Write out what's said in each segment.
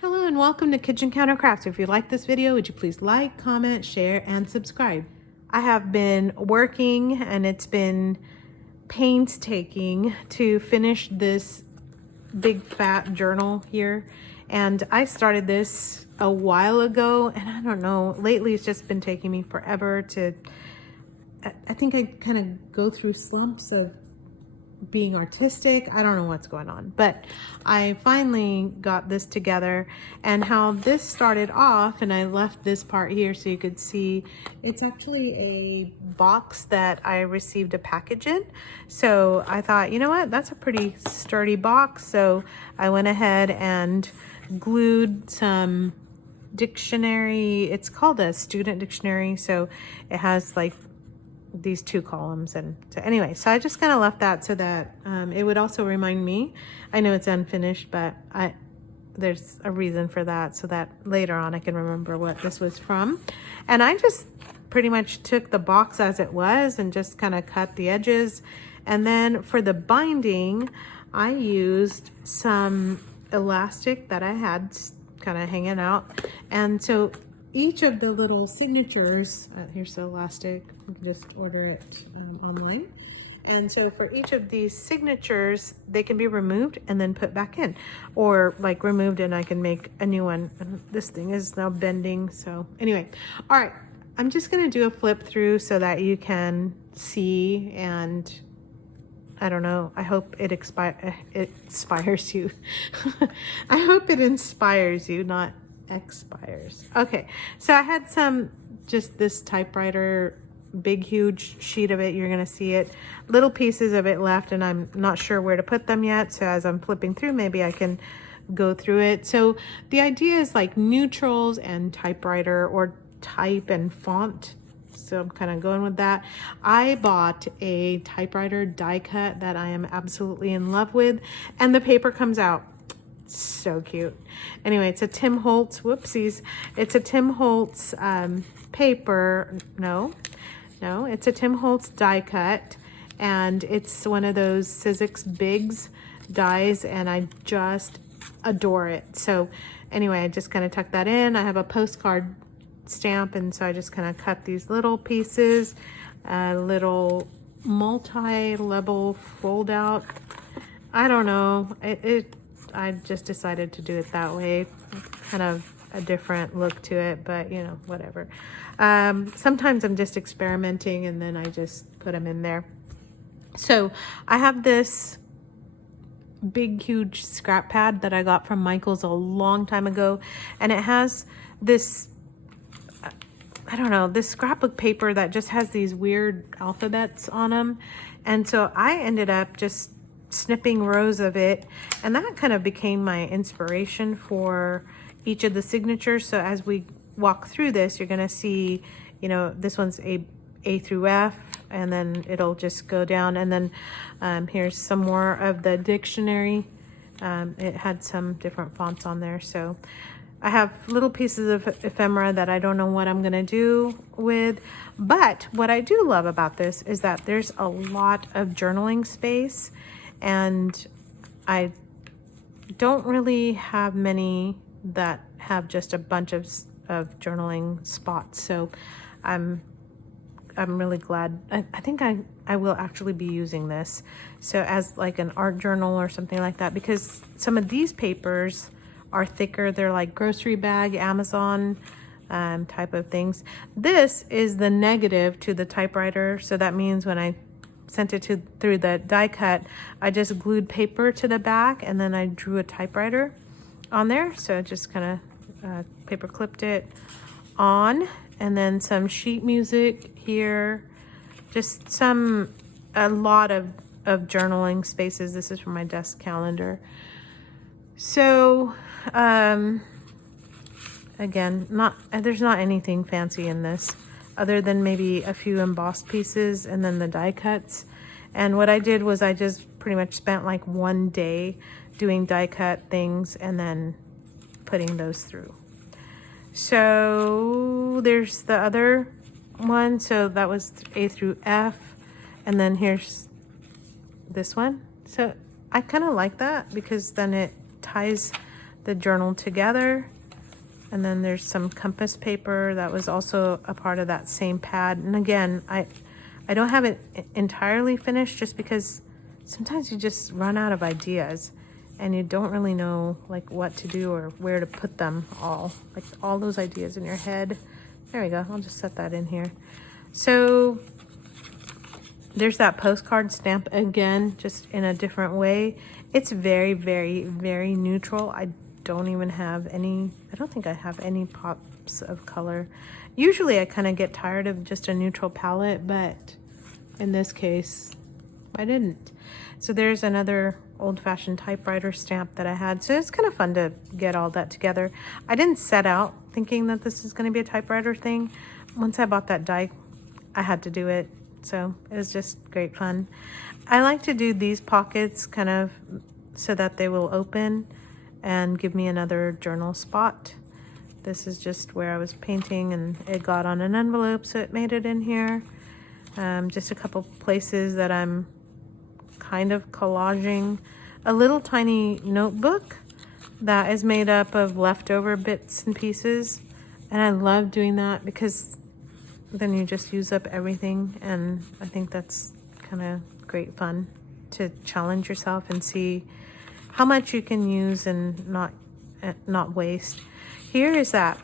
Hello and welcome to Kitchen Counter Crafts. If you like this video, would you please like, comment, share, and subscribe. I have been working and it's been painstaking to finish this big fat journal here. And I started this a while ago and I don't know, lately it's just been taking me forever to, I think I kind of go through slumps of being artistic. I don't know what's going on, but I finally got this together. And how this started off, and I left this part here so you could see, it's actually a box that I received a package in. So I thought, you know what, that's a pretty sturdy box. So I went ahead and glued some dictionary. It's called a student dictionary, so it has like these two columns. And so anyway, so I just kind of left that so that it would also remind me. I know it's unfinished, but there's a reason for that, so that later on I can remember what this was from. And I just pretty much took the box as it was and just kind of cut the edges. And then for the binding, I used some elastic that I had kind of hanging out. And so each of the little signatures, here's the elastic, you can just order it online. And so for each of these signatures, they can be removed and then put back in, or like removed and I can make a new one. And this thing is now bending. So anyway, all right, I'm just gonna do a flip through so that you can see, and I don't know, I hope it inspires you. I hope it inspires you, not expires. Okay, so I had just this typewriter, big huge sheet of it, you're gonna see it, little pieces of it left, and I'm not sure where to put them yet. So as I'm flipping through, maybe I can go through it. So the idea is like neutrals and typewriter, or type and font. So I'm kind of going with that. I bought a typewriter die cut that I am absolutely in love with, and the paper comes out so cute. Anyway, it's a Tim Holtz, whoopsies. It's a Tim Holtz paper. No, it's a Tim Holtz die cut, and it's one of those Sizzix Bigs dies, and I just adore it. So anyway, I just kind of tuck that in. I have a postcard stamp, and so I just kind of cut these little pieces, a little multi-level fold out. I don't know, I just decided to do it that way, kind of a different look to it, but you know, whatever. Sometimes I'm just experimenting and then I just put them in there. So I have this big huge scrap pad that I got from Michael's a long time ago, and it has this, I don't know, this scrapbook paper that just has these weird alphabets on them. And so I ended up just snipping rows of it, and that kind of became my inspiration for each of the signatures. So as we walk through this, you're gonna see, you know, this one's A through F, and then it'll just go down. And then here's some more of the dictionary. It had some different fonts on there. So I have little pieces of ephemera that I don't know what I'm gonna do with, but what I do love about this is that there's a lot of journaling space, and I don't really have many that have just a bunch of journaling spots. So I'm really glad. I think I will actually be using this so as like an art journal or something like that, because some of these papers are thicker. They're like grocery bag, Amazon type of things. This is the negative to the typewriter. So that means when I sent it through the die cut, I just glued paper to the back and then I drew a typewriter on there. So I just kind of paper clipped it on, and then some sheet music here, just a lot of journaling spaces. This is from my desk calendar. So again, there's not anything fancy in this other than maybe a few embossed pieces and then the die cuts. And what I did was I just pretty much spent like one day doing die cut things and then putting those through. So there's the other one. So that was A through F, and then here's this one. So I kind of like that because then it ties the journal together. And then there's some compass paper that was also a part of that same pad. And again, I don't have it entirely finished just because sometimes you just run out of ideas and you don't really know like what to do or where to put them all. Like all those ideas in your head. There we go. I'll just set that in here. So there's that postcard stamp again, just in a different way. It's very, very, very neutral. I don't even have any, I don't think I have any pops of color. Usually I kind of get tired of just a neutral palette, but in this case, I didn't. So there's another old-fashioned typewriter stamp that I had. So it's kind of fun to get all that together. I didn't set out thinking that this is going to be a typewriter thing. Once I bought that die, I had to do it. So it was just great fun. I like to do these pockets kind of so that they will open and give me another journal spot. This is just where I was painting and it got on an envelope, so it made it in here. Just a couple places that I'm kind of collaging. A little tiny notebook that is made up of leftover bits and pieces. And I love doing that because then you just use up everything, and I think that's kind of great fun to challenge yourself and see how much you can use and not waste. Here is that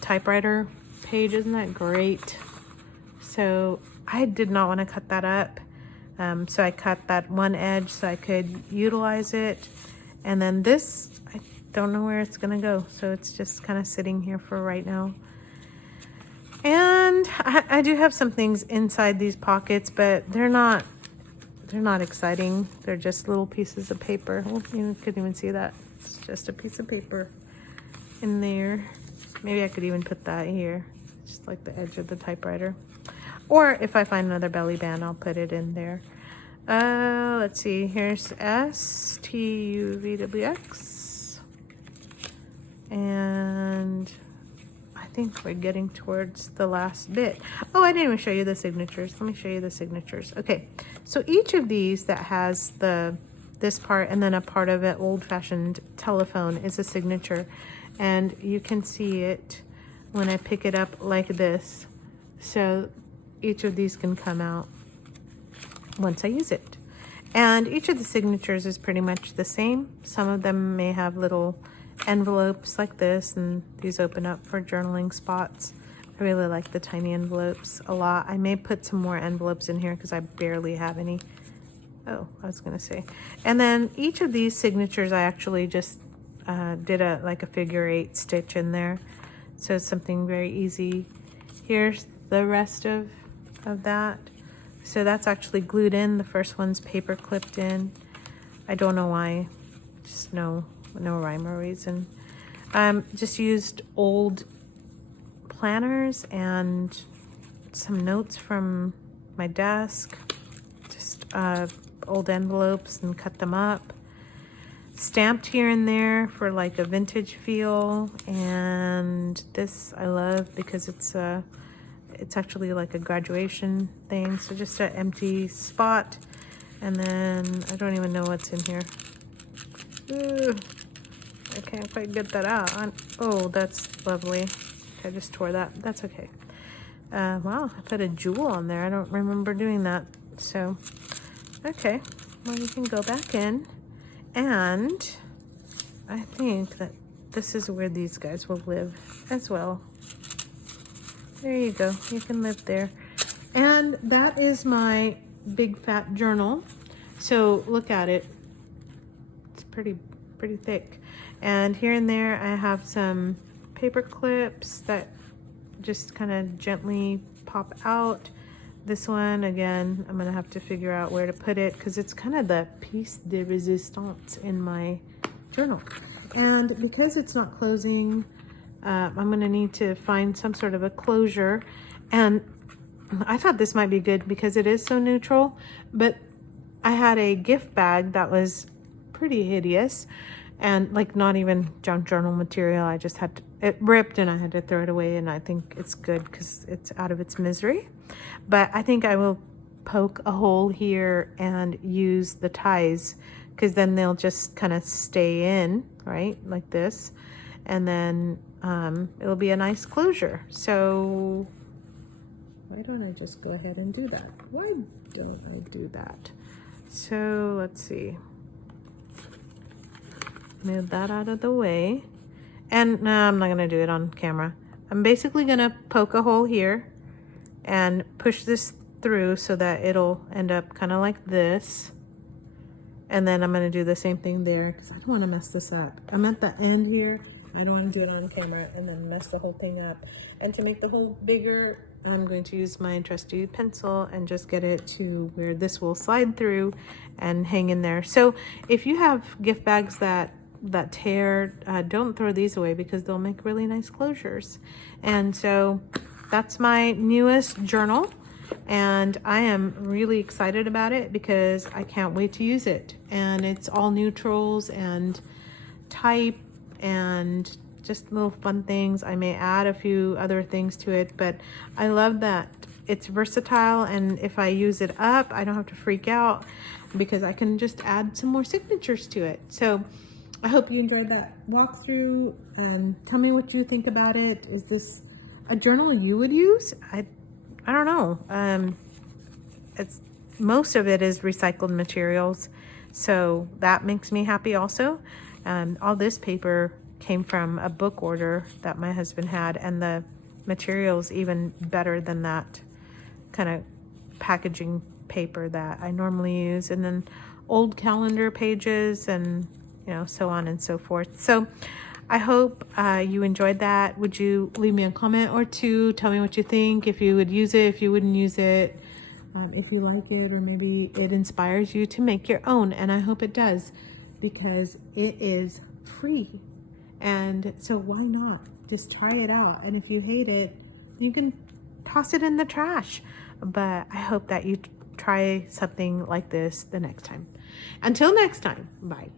typewriter page. Isn't that great? So I did not want to cut that up, so I cut that one edge so I could utilize it. And then this, I don't know where it's gonna go, so it's just kind of sitting here for right now. And I do have some things inside these pockets, but they're not exciting. They're just little pieces of paper. Well, you couldn't even see that. It's just a piece of paper in there. Maybe I could even put that here, just like the edge of the typewriter. Or if I find another belly band, I'll put it in there. Let's see. Here's STUVWX. And I think we're getting towards the last bit. Oh, I didn't even show you the signatures. Let me show you the signatures. Okay, so each of these that has this part and then a part of it, old-fashioned telephone, is a signature. And you can see it when I pick it up like this. So each of these can come out once I use it. And each of the signatures is pretty much the same. Some of them may have little envelopes like this, and these open up for journaling spots. I really like the tiny envelopes a lot. I may put some more envelopes in here because I barely have any. Oh, I was gonna say. And then each of these signatures I actually just did like a figure 8 stitch in there. So it's something very easy. Here's the rest of that. So that's actually glued in. The first one's paper clipped in. I don't know why, just no rhyme or reason. Just used old planners and some notes from my desk, just old envelopes, and cut them up. Stamped here and there for like a vintage feel. And this I love because it's actually like a graduation thing. So just an empty spot. And then I don't even know what's in here. Ugh, I can't quite get that out. Oh, that's lovely. I just tore that. That's okay. Wow, I put a jewel on there. I don't remember doing that. So, okay. Well, you can go back in. And I think that this is where these guys will live as well. There you go. You can live there. And that is my big fat journal. So look at it. It's pretty thick. And here and there I have some paper clips that just kind of gently pop out. This one, again, I'm gonna have to figure out where to put it because it's kind of the piece de resistance in my journal. And because it's not closing, I'm gonna need to find some sort of a closure. And I thought this might be good because it is so neutral, but I had a gift bag that was pretty hideous and like not even junk journal material. I just had to, it ripped and I had to throw it away, and I think it's good because it's out of its misery. But I think I will poke a hole here and use the ties because then they'll just kind of stay in, right, like this, and then it'll be a nice closure. So why don't I just go ahead and do that? Why don't I do that? So let's see. Move that out of the way. And no, I'm not gonna do it on camera. I'm basically gonna poke a hole here and push this through so that it'll end up kind of like this. And then I'm gonna do the same thing there because I don't wanna mess this up. I'm at the end here. I don't wanna do it on camera and then mess the whole thing up. And to make the hole bigger, I'm going to use my trusty pencil and just get it to where this will slide through and hang in there. So if you have gift bags that tear, don't throw these away because they'll make really nice closures. And so that's my newest journal, and I am really excited about it because I can't wait to use it. And it's all neutrals and type and just little fun things. I may add a few other things to it, but I love that it's versatile, and if I use it up, I don't have to freak out because I can just add some more signatures to it. So I hope you enjoyed that walkthrough, and tell me what you think about it. Is this a journal you would use? I don't know. It's most of it is recycled materials, so that makes me happy also. All this paper came from a book order that my husband had, and the material's even better than that kind of packaging paper that I normally use, and then old calendar pages and so on and so forth. So I hope you enjoyed that. Would you leave me a comment or two? Tell me what you think, if you would use it, if you wouldn't use it, if you like it, or maybe it inspires you to make your own. And I hope it does, because it is free. And so why not just try it out? And if you hate it, you can toss it in the trash. But I hope that you try something like this the next time. Until next time, bye.